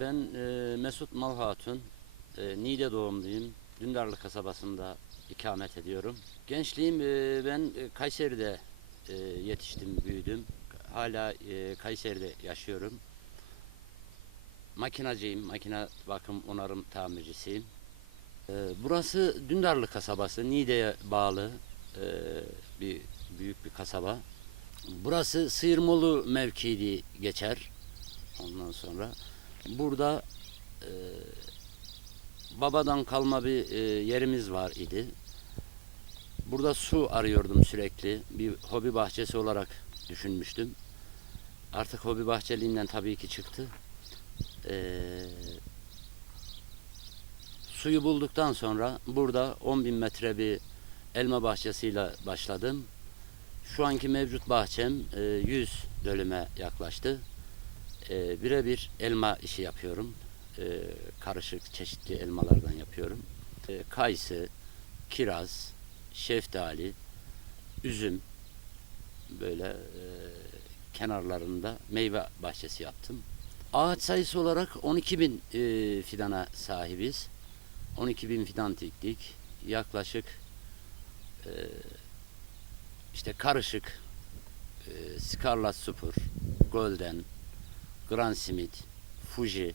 Ben Mesut Malhatun, Niğde doğumluyum. Dündarlı kasabasında ikamet ediyorum. Gençliğim ben Kayseri'de yetiştim, büyüdüm. Hala Kayseri'de yaşıyorum. Makinacıyım, makine bakım onarım tamircisiyim. Burası Dündarlı kasabası, Niğde'ye bağlı e, bir büyük bir kasaba. Burası Sıyırmoğlu mevkii geçer. Ondan sonra burada e, babadan kalma bir yerimiz var idi. Burada su arıyordum sürekli. Bir hobi bahçesi olarak düşünmüştüm. Artık hobi bahçeliğinden tabii ki çıktı. E, Suyu bulduktan sonra burada 10.000 metre bir elma bahçesiyle başladım. Şu anki mevcut bahçem 100 dönüme yaklaştı. Birebir elma işi yapıyorum. Karışık çeşitli elmalardan yapıyorum. Kayısı, kiraz, şeftali, üzüm böyle kenarlarında meyve bahçesi yaptım. Ağaç sayısı olarak 12.000 fidana sahibiz. 12.000 fidan diktik. Yaklaşık e, işte karışık Scarlet Super, Golden, Grand Smith, Fuji,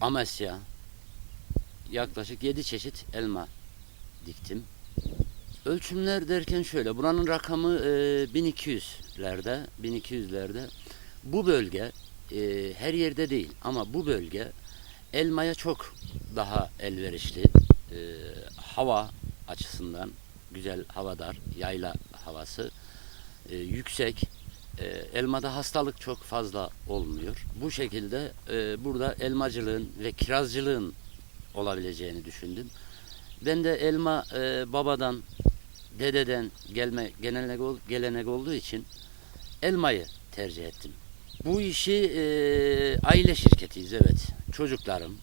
Amasya, yaklaşık 7 çeşit elma diktim. Ölçümler derken şöyle, buranın rakamı 1200'lerde. Bu bölge her yerde değil ama bu bölge elmaya çok daha elverişli. E, Hava açısından güzel, havadar, yayla havası yüksek. Elmada hastalık çok fazla olmuyor. Bu şekilde burada elmacılığın ve kirazcılığın olabileceğini düşündüm. Ben de elma babadan, dededen gelenek olduğu için elmayı tercih ettim. Bu işi aile şirketiyiz, evet. Çocuklarım,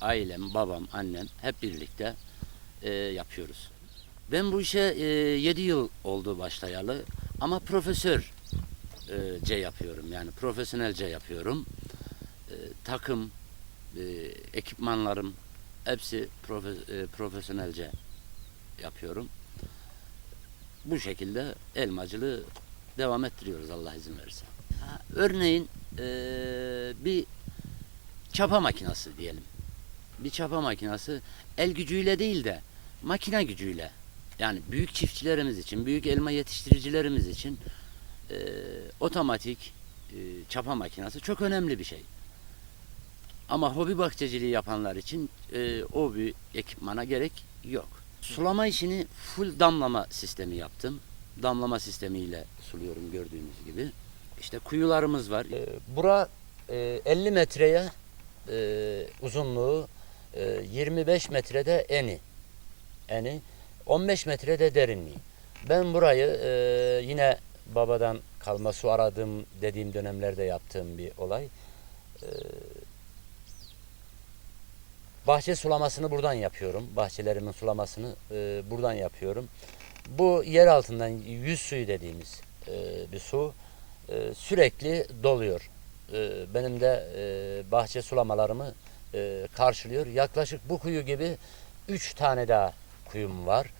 ailem, babam, annem hep birlikte yapıyoruz. Ben bu işe 7 yıl oldu başlayalı ama profesörce yapıyorum, yani profesyonelce yapıyorum. Takım, ekipmanlarım hepsi profesyonelce yapıyorum. Bu şekilde elmacılığı devam ettiriyoruz Allah izin verirse. Örneğin bir çapa makinası diyelim. Bir çapa makinası el gücüyle değil de makine gücüyle, yani büyük çiftçilerimiz için, büyük elma yetiştiricilerimiz için otomatik çapa makinesi çok önemli bir şey. Ama hobi bahçeciliği yapanlar için o bir ekipmana gerek yok. Sulama işini full damlama sistemi yaptım. Damlama sistemiyle suluyorum gördüğünüz gibi. İşte kuyularımız var. Bura 50 metreye uzunluğu, 25 metrede eni, 15 metrede derinliği. Ben burayı yine babadan kalma su aradığım dediğim dönemlerde yaptığım bir olay. E, Bahçe sulamasını buradan yapıyorum. Bahçelerimin sulamasını buradan yapıyorum. Bu yer altından yüz suyu dediğimiz bir su sürekli doluyor. Benim de bahçe sulamalarımı karşılıyor. Yaklaşık bu kuyu gibi 3 tane daha kuyum var.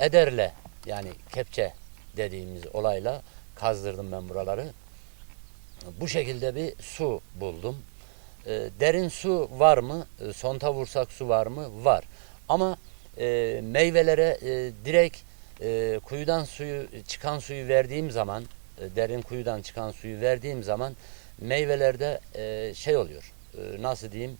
Ederle, yani kepçe dediğimiz olayla kazdırdım ben buraları. Bu şekilde bir su buldum. Derin su var mı? Sonta vursak su var mı? Var. Ama meyvelere direkt kuyudan çıkan suyu verdiğim zaman, derin kuyudan çıkan suyu verdiğim zaman meyvelerde şey oluyor. Nasıl diyeyim?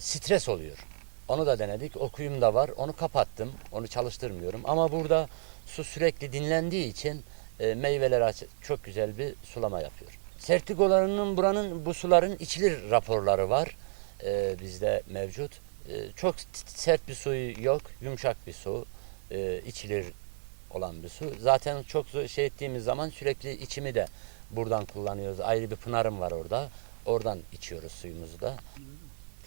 Stres oluyor. Onu da denedik. O kuyum da var. Onu kapattım. Onu çalıştırmıyorum. Ama burada su sürekli dinlendiği için meyveler çok güzel bir sulama yapıyor. Sertikolarının, buranın bu suların içilir raporları var. Bizde mevcut. Çok sert bir suyu yok. Yumuşak bir su. İçilir olan bir su. Zaten çok şey ettiğimiz zaman sürekli içimi de buradan kullanıyoruz. Ayrı bir pınarım var orada. Oradan içiyoruz suyumuzu da.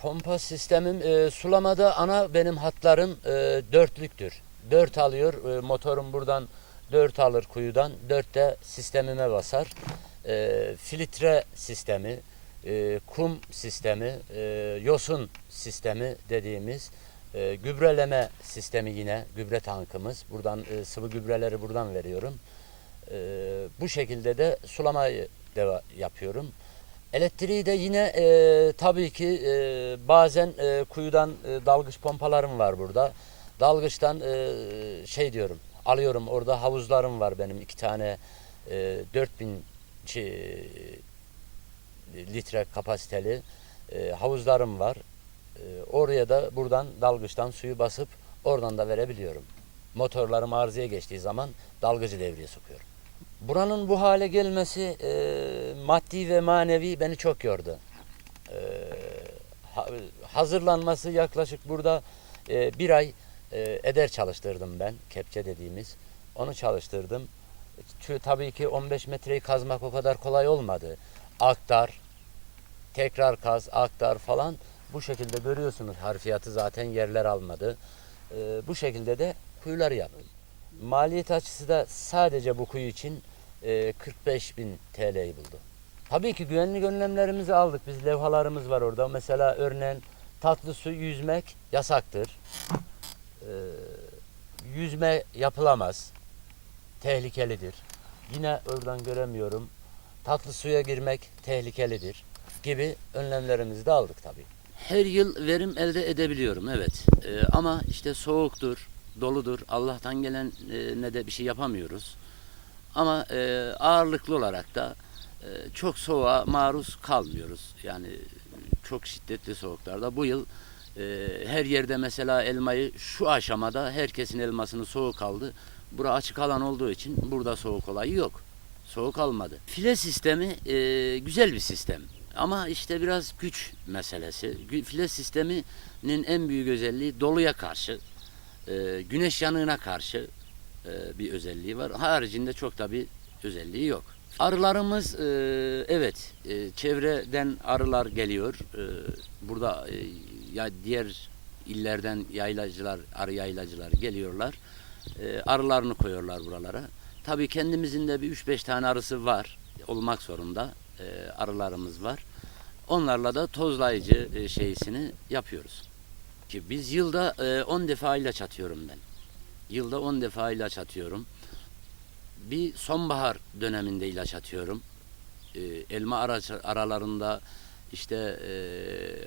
Pompa sistemim sulamada ana benim hatlarım dörtlüktür. Dört alıyor. Motorum buradan 4 alır kuyudan. 4 de sistemime basar. filtre sistemi, kum sistemi, yosun sistemi dediğimiz gübreleme sistemi, yine gübre tankımız. Buradan sıvı gübreleri buradan veriyorum. Bu şekilde de sulamayı yapıyorum. Elektriği de yine tabii ki bazen kuyudan dalgıç pompalarım var burada. Dalgıçtan şey diyorum, alıyorum, orada havuzlarım var benim, 2 tane 4000 litre kapasiteli havuzlarım var. Oraya da buradan dalgıçtan suyu basıp oradan da verebiliyorum. Motorlarım arızaya geçtiği zaman dalgıcı devreye sokuyorum. Buranın bu hale gelmesi maddi ve manevi beni çok yordu. Hazırlanması yaklaşık burada 1 ay eder çalıştırdım ben, kepçe dediğimiz. Onu çalıştırdım. Tabii ki 15 metreyi kazmak o kadar kolay olmadı. Aktar, tekrar kaz, aktar falan. Bu şekilde görüyorsunuz, harfiyatı zaten yerler almadı. Bu şekilde de kuyuları yaptım. Maliyet açısı da sadece bu kuyu için 45.000 TL'yi buldu. Tabii ki güvenlik önlemlerimizi aldık. Biz levhalarımız var orada. Mesela örneğin tatlı su yüzmek yasaktır. Yüzme yapılamaz. Tehlikelidir. Yine oradan göremiyorum. Tatlı suya girmek tehlikelidir gibi önlemlerimizi de aldık tabii. Her yıl verim elde edebiliyorum, evet. Ama işte soğuktur, doludur. Allah'tan gelen ne de bir şey yapamıyoruz. Ama ağırlıklı olarak da çok soğuğa maruz kalmıyoruz. Yani çok şiddetli soğuklarda. Bu yıl her yerde mesela elmayı şu aşamada herkesin elmasını soğuk aldı. Bura açık alan olduğu için burada soğuk olayı yok. Soğuk almadı. File sistemi güzel bir sistem. Ama işte biraz güç meselesi. File sisteminin en büyük özelliği doluya karşı, güneş yanığına karşı bir özelliği var. Haricinde çok da bir özelliği yok. Arılarımız evet, çevreden arılar geliyor. Burada ya diğer illerden arı yaylacılar geliyorlar. Arılarını koyuyorlar buralara. Tabii kendimizin de bir 3-5 tane arısı var. Olmak zorunda. Arılarımız var. Onlarla da tozlayıcı şeysini yapıyoruz. Ki biz yılda 10 defa ilaç atıyorum ben. Yılda 10 defa ilaç atıyorum. Bir sonbahar döneminde ilaç atıyorum. Elma aralarında işte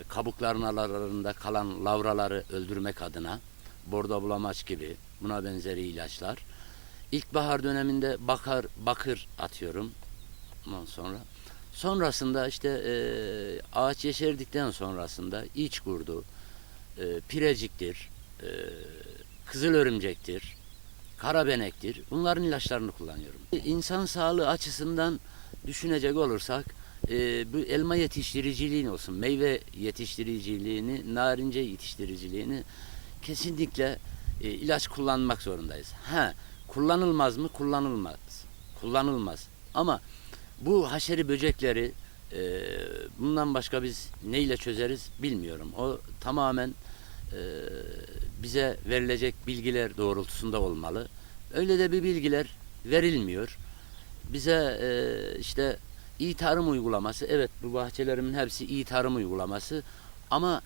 kabukların aralarında kalan lavraları öldürmek adına, bordo bulamaç gibi buna benzeri ilaçlar. İlkbahar döneminde bakır atıyorum. Ondan sonrasında işte ağaç yeşerdikten sonrasında iç kurdu, pireciktir, kızıl örümcektir, karabenektir. Bunların ilaçlarını kullanıyorum. İnsan sağlığı açısından düşünecek olursak bu elma yetiştiriciliğini olsun, meyve yetiştiriciliğini, narince yetiştiriciliğini kesinlikle ilaç kullanmak zorundayız. Kullanılmaz mı? Kullanılmaz. Kullanılmaz. Ama bu haşeri böcekleri bundan başka biz neyle çözeriz bilmiyorum. O tamamen bize verilecek bilgiler doğrultusunda olmalı. Öyle de bir bilgiler verilmiyor. Bize işte iyi tarım uygulaması, evet, bu bahçelerimin hepsi iyi tarım uygulaması, ama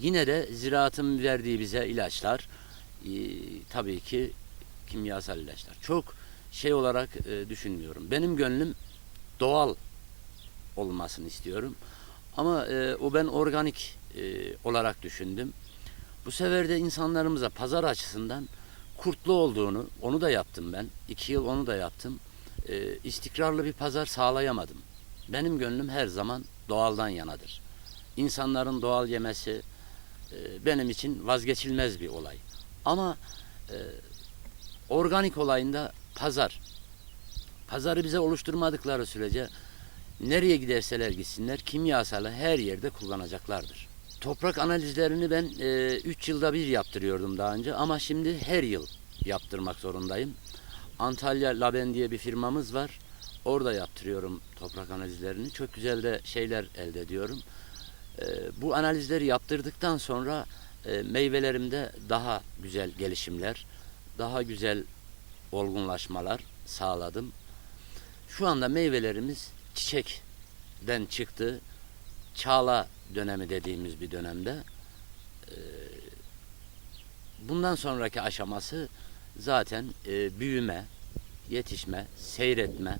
yine de ziraatın verdiği bize ilaçlar tabii ki kimyasal ilaçlar. Çok şey olarak düşünmüyorum. Benim gönlüm doğal olmasını istiyorum. Ama o ben organik olarak düşündüm. Bu sefer de insanlarımıza pazar açısından kurtlu olduğunu, onu da yaptım ben. 2 yıl onu da yaptım. İstikrarlı bir pazar sağlayamadım. Benim gönlüm her zaman doğaldan yanadır. İnsanların doğal yemesi benim için vazgeçilmez bir olay. Ama organik olayında pazar. Pazarı bize oluşturmadıkları sürece nereye giderseler gitsinler kimyasalı her yerde kullanacaklardır. Toprak analizlerini ben 3 yılda bir yaptırıyordum daha önce, ama şimdi her yıl yaptırmak zorundayım. Antalya Laben diye bir firmamız var. Orada yaptırıyorum toprak analizlerini. Çok güzel de şeyler elde ediyorum. Bu analizleri yaptırdıktan sonra meyvelerimde daha güzel gelişimler, daha güzel olgunlaşmalar sağladım. Şu anda meyvelerimiz çiçekten çıktı. Çağla dönemi dediğimiz bir dönemde. Bundan sonraki aşaması zaten büyüme, yetişme, seyretme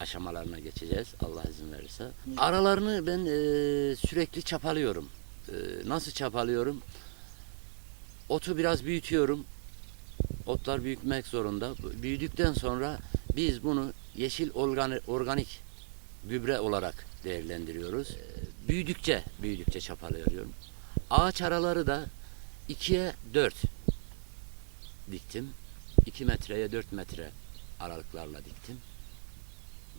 aşamalarına geçeceğiz Allah izin verirse. Aralarını ben sürekli çapalıyorum. Nasıl çapalıyorum? Otu biraz büyütüyorum. Otlar büyütmek zorunda. Büyüdükten sonra biz bunu yeşil organik gübre olarak değerlendiriyoruz. Büyüdükçe çapalıyorum. Ağaç araları da 2'ye 4 diktim. 2 metreye 4 metre aralıklarla diktim.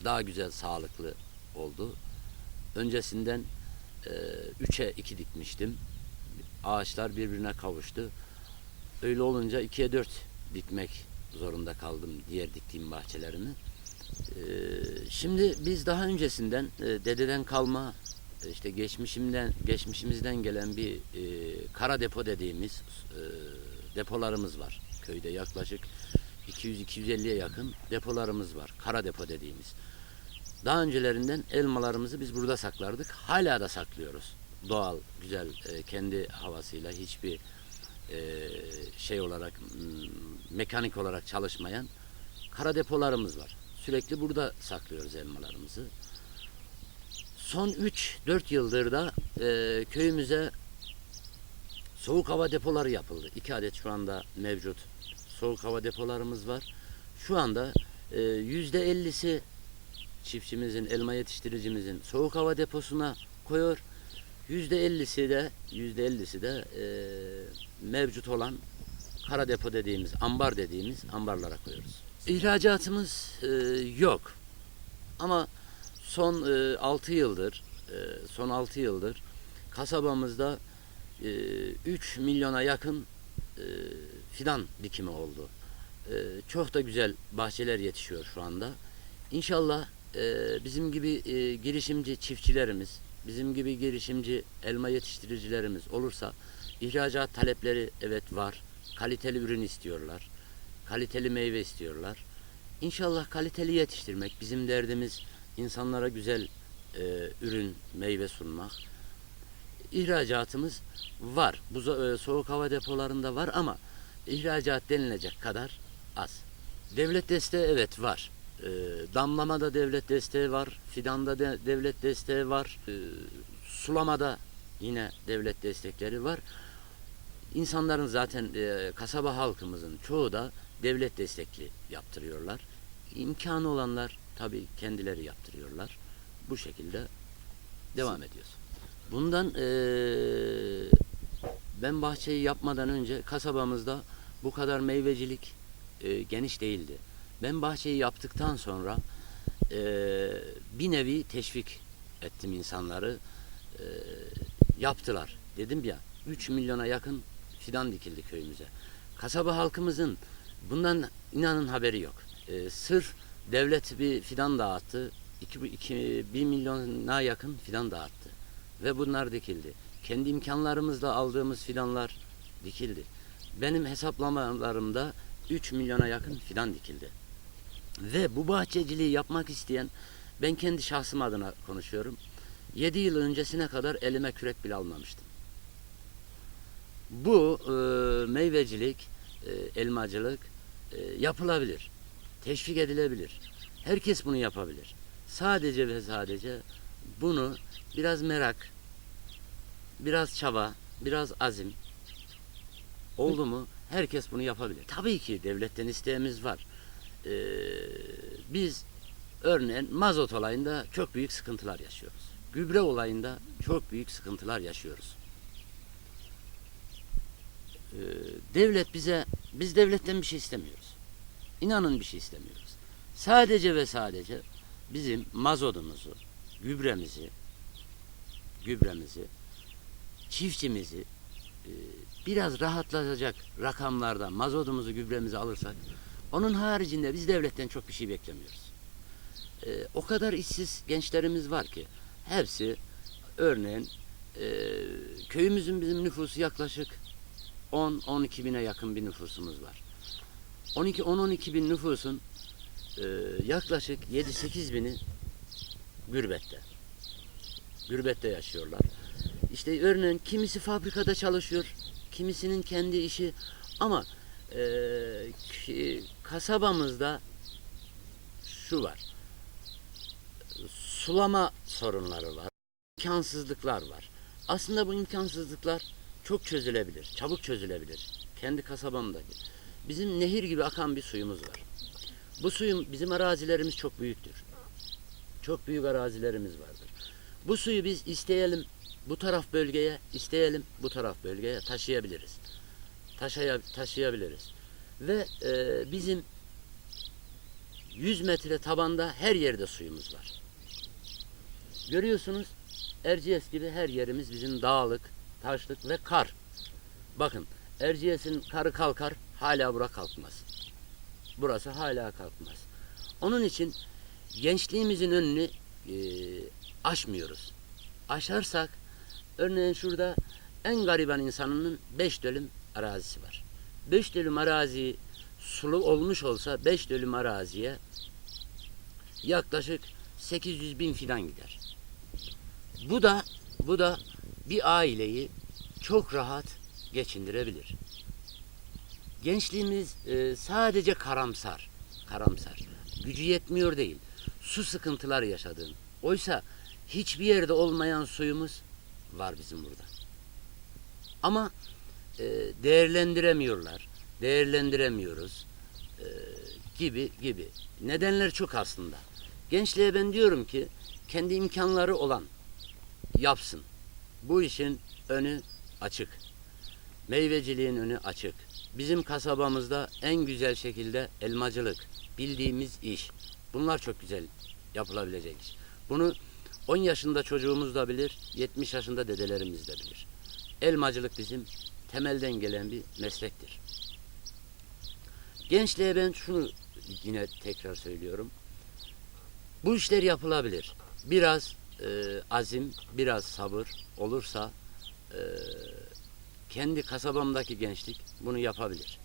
Daha güzel, sağlıklı oldu. Öncesinden 3'e 2 dikmiştim. Ağaçlar birbirine kavuştu. Öyle olunca 2'ye 4 dikmek zorunda kaldım diğer diktiğim bahçelerimi. Şimdi biz daha öncesinden dededen kalma işte geçmişimizden gelen bir kara depo dediğimiz depolarımız var. Köyde yaklaşık 200-250'ye yakın depolarımız var. Kara depo dediğimiz. Daha öncelerinden elmalarımızı biz burada saklardık. Hala da saklıyoruz. Doğal, güzel, kendi havasıyla hiçbir şey olarak mekanik olarak çalışmayan kara depolarımız var. Sürekli burada saklıyoruz elmalarımızı. Son 3-4 yıldır da köyümüze soğuk hava depoları yapıldı. 2 adet şu anda mevcut soğuk hava depolarımız var. Şu anda %50'si çiftçimizin, elma yetiştiricimizin soğuk hava deposuna koyuyor. %50'si de mevcut olan kara depo dediğimiz, ambar dediğimiz ambarlara koyuyoruz. İhracatımız yok. Ama son 6 yıldır kasabamızda 3 milyona yakın fidan dikimi oldu. Çok da güzel bahçeler yetişiyor şu anda. İnşallah bizim gibi girişimci çiftçilerimiz, bizim gibi girişimci elma yetiştiricilerimiz olursa ihracat talepleri evet var. Kaliteli ürün istiyorlar. Kaliteli meyve istiyorlar. İnşallah kaliteli yetiştirmek. Bizim derdimiz insanlara güzel ürün, meyve sunmak. İhracatımız var. Bu soğuk hava depolarında var ama ihracat denilecek kadar az. Devlet desteği evet var. Damlamada devlet desteği var. Fidanda devlet desteği var. Sulamada yine devlet destekleri var. İnsanların zaten kasaba halkımızın çoğu da devlet destekli yaptırıyorlar. İmkanı olanlar tabii kendileri yaptırıyorlar. Bu şekilde devam ediyoruz. Bundan ben bahçeyi yapmadan önce kasabamızda bu kadar meyvecilik geniş değildi. Ben bahçeyi yaptıktan sonra bir nevi teşvik ettim insanları. Yaptılar. Dedim ya 3 milyona yakın fidan dikildi köyümüze. Kasaba halkımızın bundan inanın haberi yok. Sırf devlet bir fidan dağıttı. 1 milyona yakın fidan dağıttı. Ve bunlar dikildi. Kendi imkanlarımızla aldığımız fidanlar dikildi. Benim hesaplamalarımda 3 milyona yakın fidan dikildi. Ve bu bahçeciliği yapmak isteyen, ben kendi şahsım adına konuşuyorum. 7 yıl öncesine kadar elime kürek bile almamıştım. Bu meyvecilik, elmacılık yapılabilir. Teşvik edilebilir. Herkes bunu yapabilir. Sadece ve sadece bunu biraz merak, biraz çaba, biraz azim oldu mu herkes bunu yapabilir. Tabii ki devletten isteğimiz var. Biz örneğin mazot olayında çok büyük sıkıntılar yaşıyoruz. Gübre olayında çok büyük sıkıntılar yaşıyoruz. Biz devletten bir şey istemiyoruz. İnanın bir şey istemiyoruz. Sadece ve sadece bizim mazotumuzu, gübremizi, çiftçimizi biraz rahatlatacak rakamlarda mazotumuzu, gübremizi alırsak, onun haricinde biz devletten çok bir şey beklemiyoruz. O kadar işsiz gençlerimiz var ki hepsi örneğin köyümüzün bizim nüfusu yaklaşık 10-12 bine yakın bir nüfusumuz var. 10-12 bin nüfusun yaklaşık 7-8 bini gürbette. Gürbette yaşıyorlar. İşte örneğin kimisi fabrikada çalışıyor, kimisinin kendi işi ama kasabamızda şu var. Sulama sorunları var. İmkansızlıklar var. Aslında bu imkansızlıklar çok çözülebilir, çabuk çözülebilir. Kendi kasabamdaki. Bizim nehir gibi akan bir suyumuz var. Bu suyun bizim arazilerimiz çok büyüktür. Çok büyük arazilerimiz vardır. Bu suyu biz isteyelim bu taraf bölgeye, isteyelim bu taraf bölgeye taşıyabiliriz. Taşıyabiliriz. Ve bizim 100 metre tabanda her yerde suyumuz var. Görüyorsunuz Erciyes gibi her yerimiz bizim dağlık, taşlık ve kar. Bakın Erciyes'in karı kalkar, hala bura kalkmaz. Burası hala kalkmaz. Onun için gençliğimizin önünü aşmıyoruz. Aşarsak, örneğin şurada en gariban insanının 5 dönüm arazisi var. 5 dönüm arazi sulu olmuş olsa 5 dönüm araziye yaklaşık 800 bin fidan gider. Bu da bir aileyi çok rahat geçindirebilir. Gençliğimiz sadece karamsar. Gücü yetmiyor değil. Su sıkıntıları yaşadığın. Oysa hiçbir yerde olmayan suyumuz var bizim burada. Ama değerlendiremiyorlar. Değerlendiremiyoruz. Gibi. Nedenler çok aslında. Gençliğe ben diyorum ki kendi imkanları olan yapsın. Bu işin önü açık. Meyveciliğin önü açık. Bizim kasabamızda en güzel şekilde elmacılık, bildiğimiz iş. Bunlar çok güzel yapılabilecek iş. Bunu 10 yaşında çocuğumuz da bilir, 70 yaşında dedelerimiz de bilir. Elmacılık bizim temelden gelen bir meslektir. Gençliğe ben şunu yine tekrar söylüyorum. Bu işler yapılabilir. Biraz azim, biraz sabır olursa kendi kasabamdaki gençlik bunu yapabilir.